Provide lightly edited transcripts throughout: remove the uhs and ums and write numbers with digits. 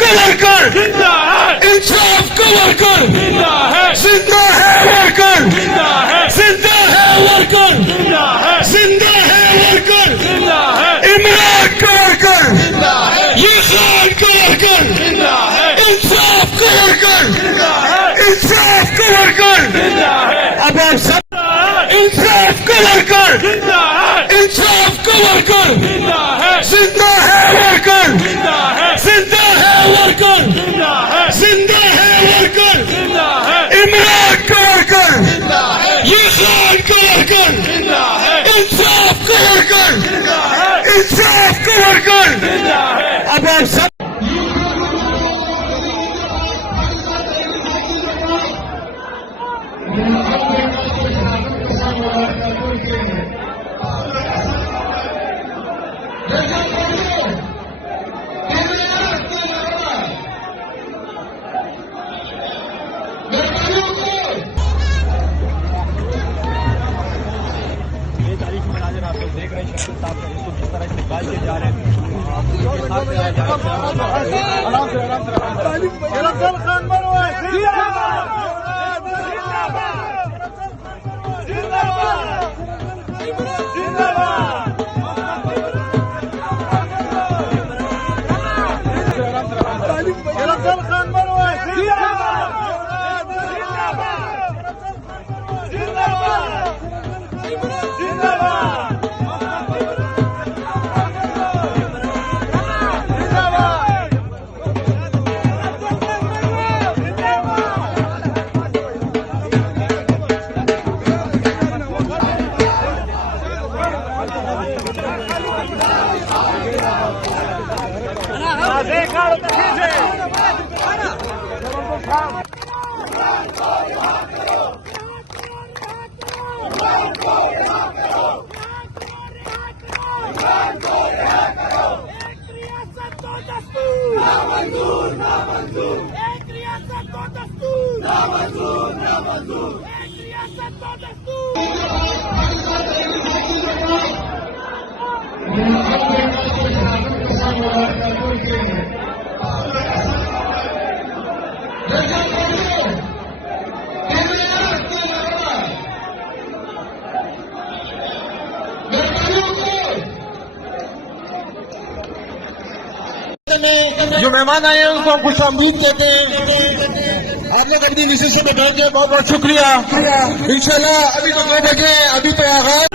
का वर्कर जिंदा है, इंसाफ का वर्कर जिंदा है, जिंदा है वर्कर जिंदा है, जिंदा है वर्कर जिंदा है, जिंदा है वर्कर जिंदा है, इमरान का वर्कर जिंदा है, ये खान का वर्कर जिंदा है, इंसाफ का वर्कर जिंदा है, इंसाफ का वर्कर जिंदा है, अब आप सब इंसाफ का वर्कर जिंदा है, इंसाफ का वर्कर जिंदा है, जिंदा है वर्कर जिंदा है, जिंदा है वर्कर जिंदा है, जिंदा है वर्कर जिंदा है, इमरान का वर्कर जिंदा है, ये खान का वर्कर जिंदा है, इंसाफ का वर्कर जिंदा है, इंसाफ का वर्कर जिंदा है। अब आप सब देख रहे हैं शकील साहब का इसको किस तरह निकाल के जा रहे हैं। जो मेहमान आए हैं उनको हम खुश आमदीद कहते हैं। आप लोग अपनी निश्चित से बैठेंगे, बहुत बहुत शुक्रिया। इंशाल्लाह अभी तो 2 बजे, अभी तो आगाज।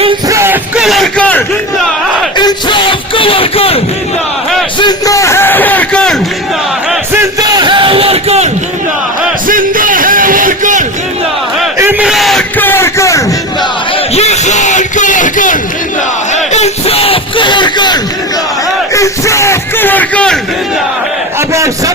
इंसाफ का वर्कर जिंदा है, इंसाफ का वर्कर जिंदा है, जिंदा है वर्कर जिंदा है, जिंदा है वर्कर जिंदा है, जिंदा है वर्कर जिंदा है, इमरान का वर्कर जिंदा है, ये खान का वर्कर जिंदा है, इंसाफ का वर्कर जिंदा है, इंसाफ का वर्कर जिंदा है। अब आप सब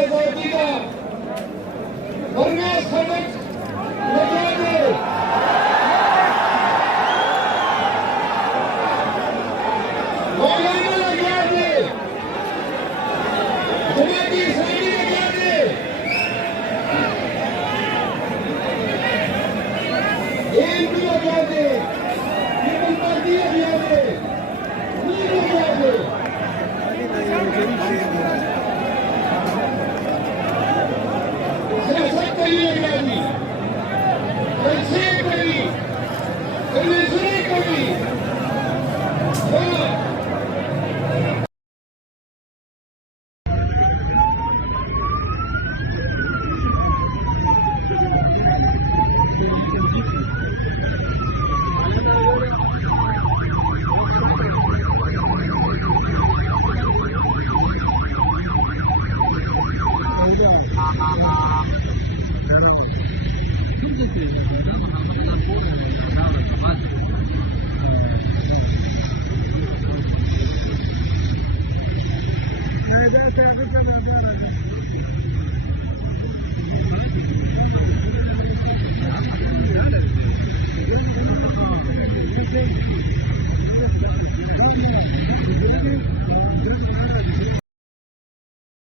आजादी का वर्णा सबक लगा दे। मौलाना लगा दे, जमात इस्लामी लगा दे, एएनपी लगा दे, पीपल पार्टी लगा दे, नील लगा दे। सियासत करी लगानी, तनसीब करी, कन्वेंशनें करी,